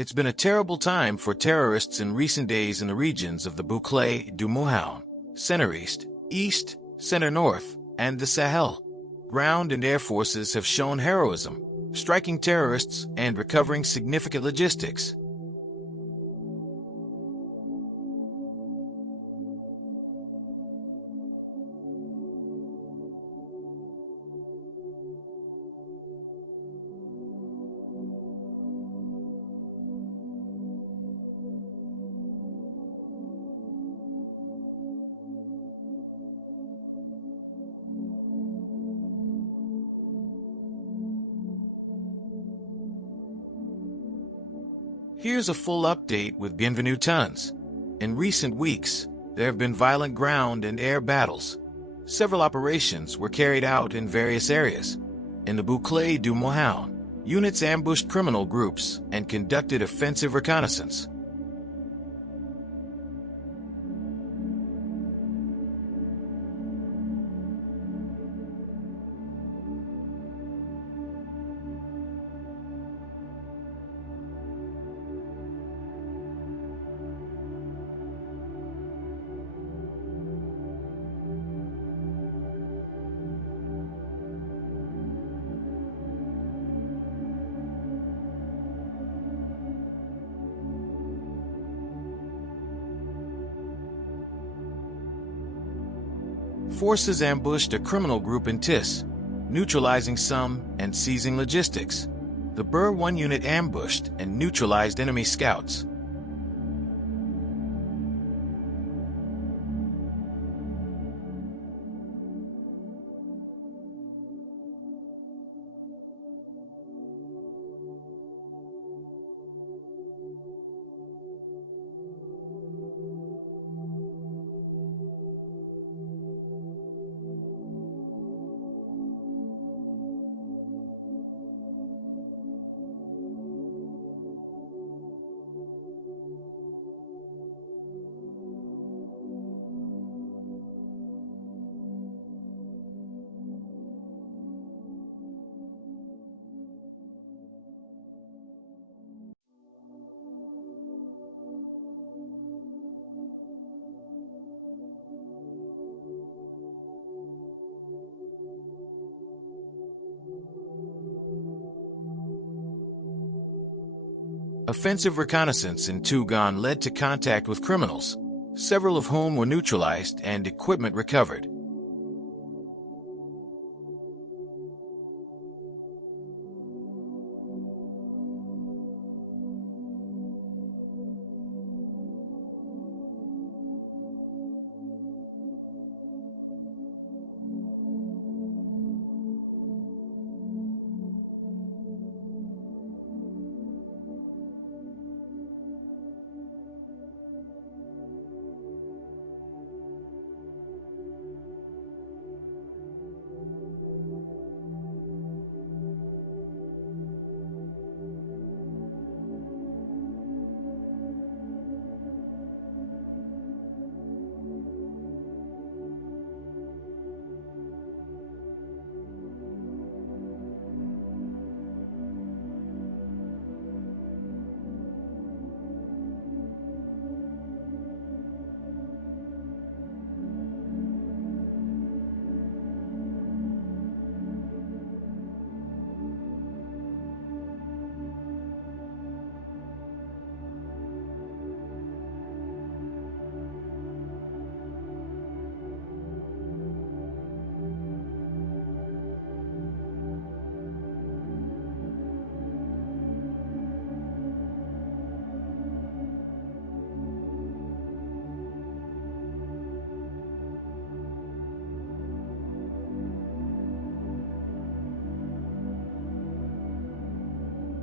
It's been a terrible time for terrorists in recent days in the regions of the Bouclé du Mohawk, Center East, Center North, and the Sahel. Ground and air forces have shown heroism, striking terrorists and recovering significant logistics. Here's a full update with Bienvenue Tons. In recent weeks, there have been violent ground and air battles. Several operations were carried out in various areas. In the Bouclé du Mohawk, units ambushed criminal groups and conducted offensive reconnaissance. Forces ambushed a criminal group in Tis, neutralizing some and seizing logistics. The Bur 1 unit ambushed and neutralized enemy scouts. Offensive reconnaissance in Tougon led to contact with criminals, several of whom were neutralized and equipment recovered.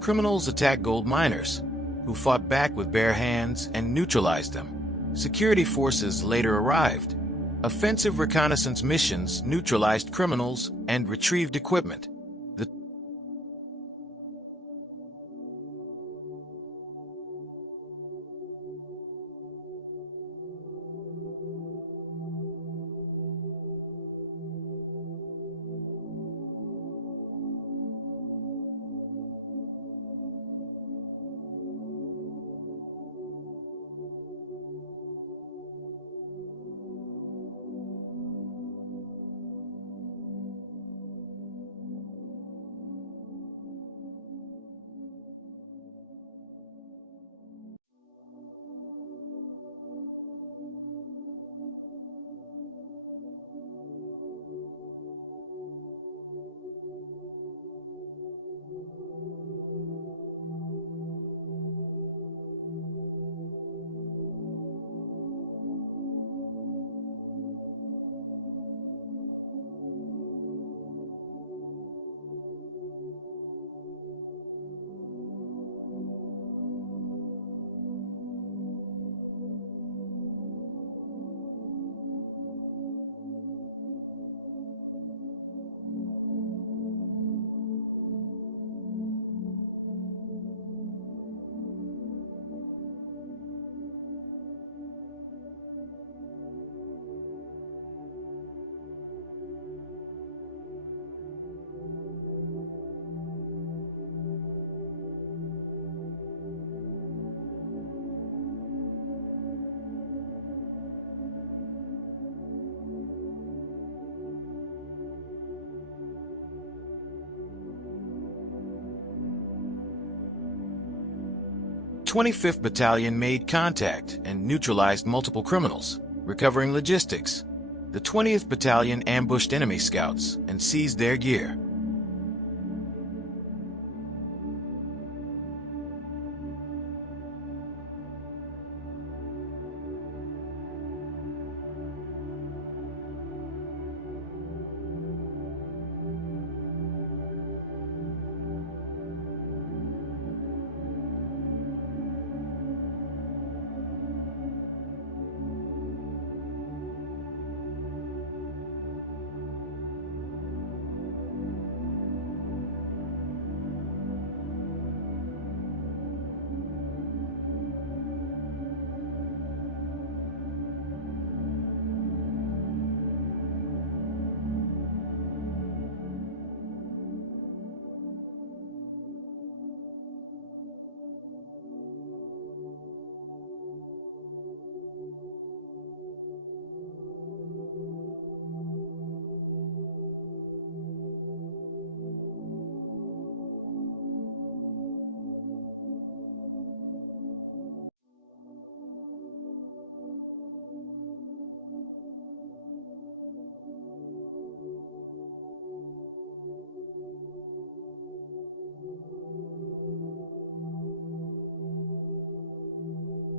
Criminals attacked gold miners, who fought back with bare hands and neutralized them. Security forces later arrived. Offensive reconnaissance missions neutralized criminals and retrieved equipment. 25th Battalion made contact and neutralized multiple criminals, recovering logistics. The 20th Battalion ambushed enemy scouts and seized their gear.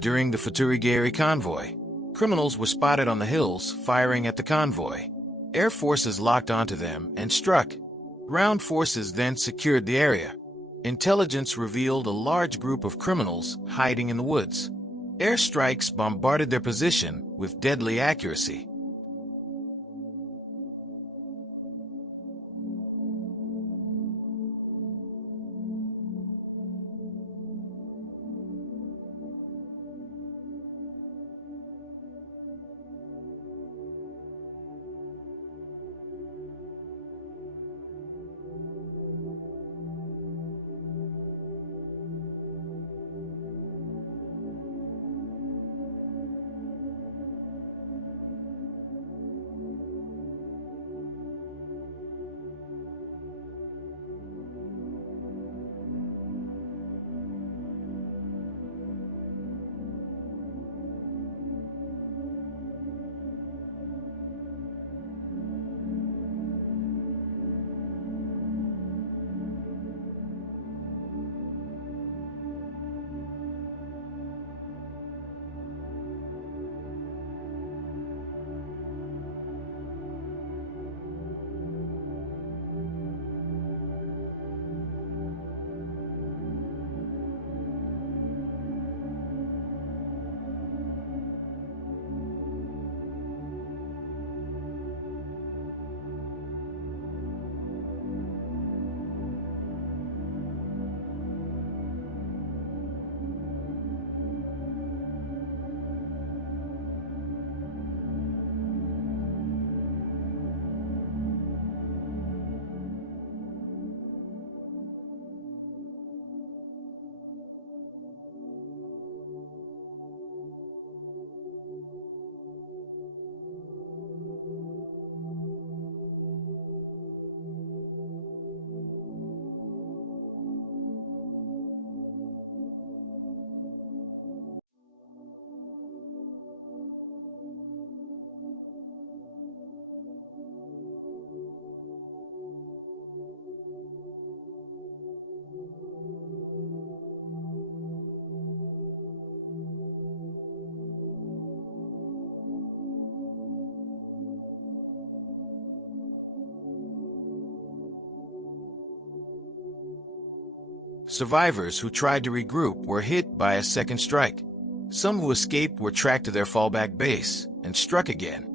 During the Faturigeri convoy, criminals were spotted on the hills firing at the convoy. Air forces locked onto them and struck. Ground forces then secured the area. Intelligence revealed a large group of criminals hiding in the woods. Airstrikes bombarded their position with deadly accuracy. Survivors who tried to regroup were hit by a second strike. Some who escaped were tracked to their fallback base and struck again.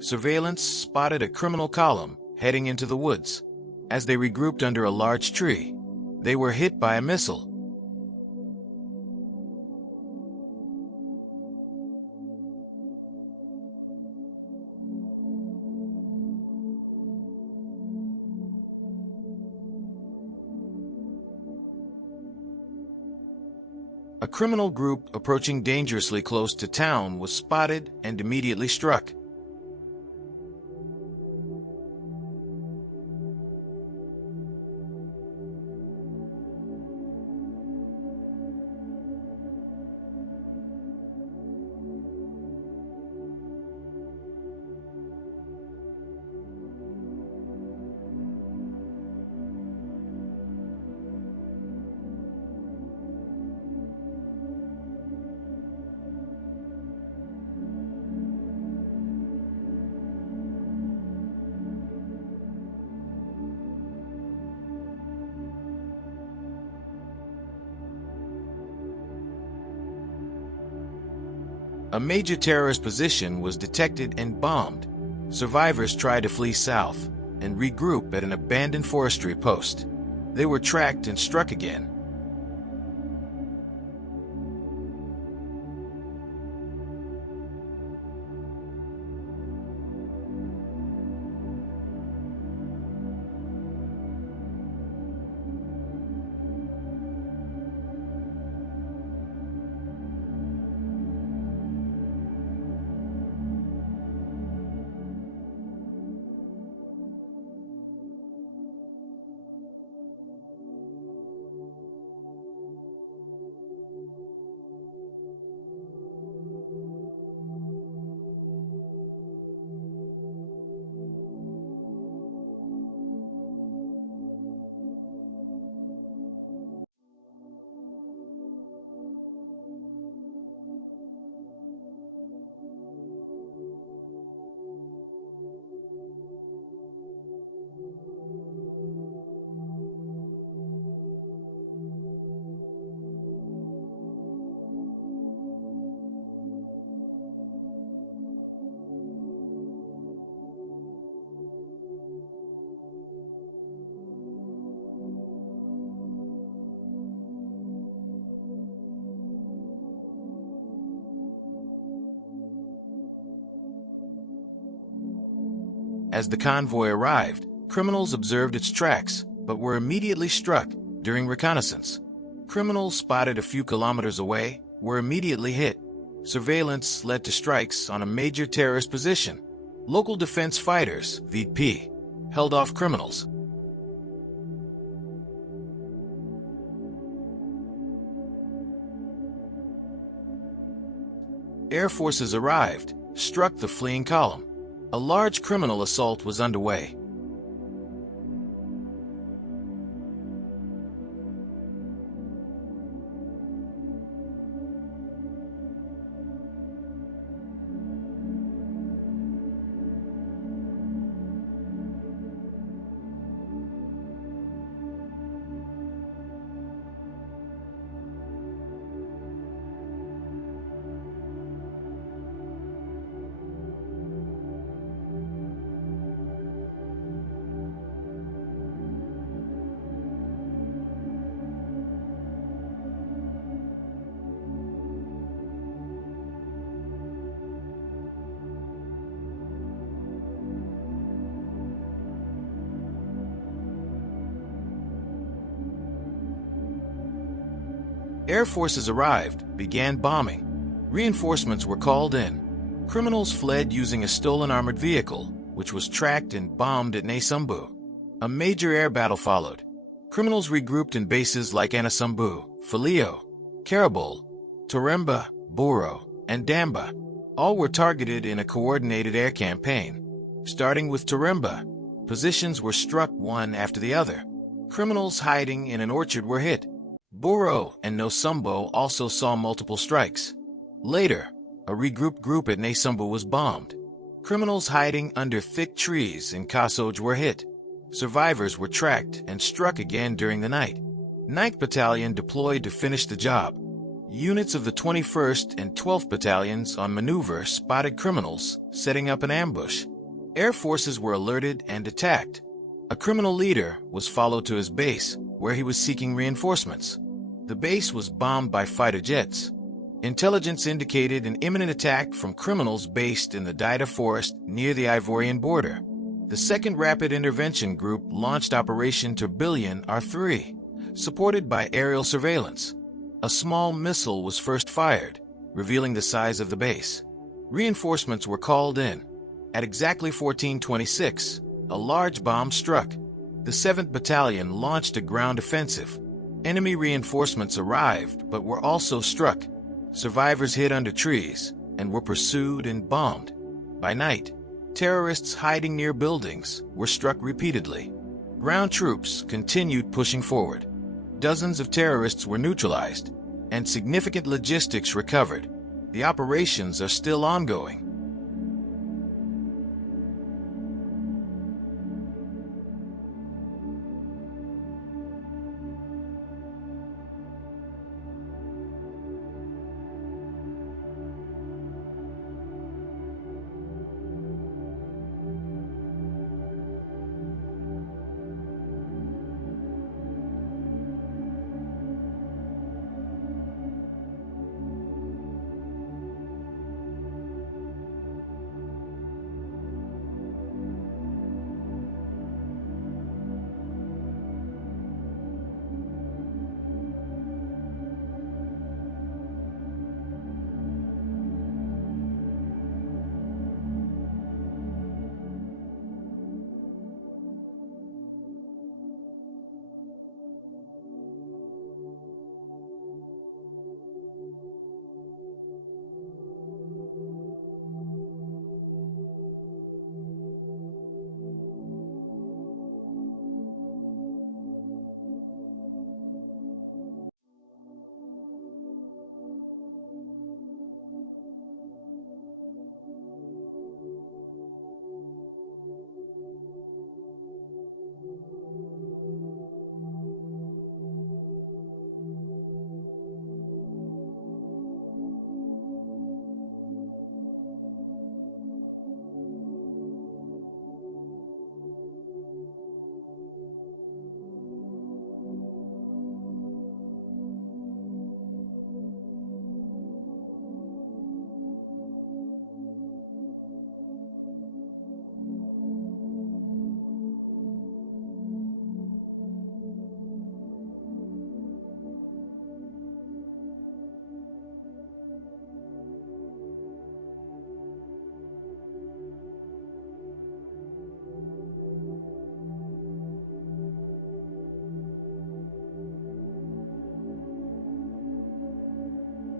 Surveillance spotted a criminal column heading into the woods. As they regrouped under a large tree, they were hit by a missile. A criminal group approaching dangerously close to town was spotted and immediately struck. A major terrorist position was detected and bombed. Survivors tried to flee south and regroup at an abandoned forestry post. They were tracked and struck again. As the convoy arrived, criminals observed its tracks, but were immediately struck during reconnaissance. Criminals spotted a few kilometers away were immediately hit. Surveillance led to strikes on a major terrorist position. Local defense fighters, VP, held off criminals. Air forces arrived, struck the fleeing column. A large criminal assault was underway. Air forces arrived, began bombing. Reinforcements were called in. Criminals fled using a stolen armored vehicle, which was tracked and bombed at Naisambu. A major air battle followed. Criminals regrouped in bases like Anasambu, Falio, Karabul, Toremba, Buro, and Damba. All were targeted in a coordinated air campaign. Starting with Toremba, positions were struck one after the other. Criminals hiding in an orchard were hit. Buro and Nosumbo also saw multiple strikes. Later, a regrouped group at Naisambu was bombed. Criminals hiding under thick trees in Kasoj were hit. Survivors were tracked and struck again during the night. 9th Battalion deployed to finish the job. Units of the 21st and 12th Battalions on maneuver spotted criminals setting up an ambush. Air forces were alerted and attacked. A criminal leader was followed to his base, where he was seeking reinforcements. The base was bombed by fighter jets. Intelligence indicated an imminent attack from criminals based in the Daida forest near the Ivorian border. The 2nd Rapid Intervention Group launched Operation Tourbillon R3, supported by aerial surveillance. A small missile was first fired, revealing the size of the base. Reinforcements were called in. At exactly 14:26, a large bomb struck. The 7th Battalion launched a ground offensive. Enemy reinforcements arrived but were also struck. Survivors hid under trees and were pursued and bombed. By night, terrorists hiding near buildings were struck repeatedly. Ground troops continued pushing forward. Dozens of terrorists were neutralized, and significant logistics recovered. The operations are still ongoing.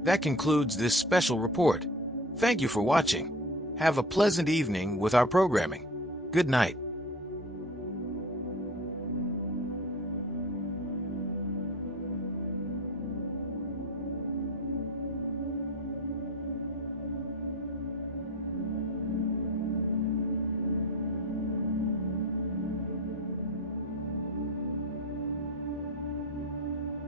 That concludes this special report. Thank you for watching. Have a pleasant evening with our programming. Good night.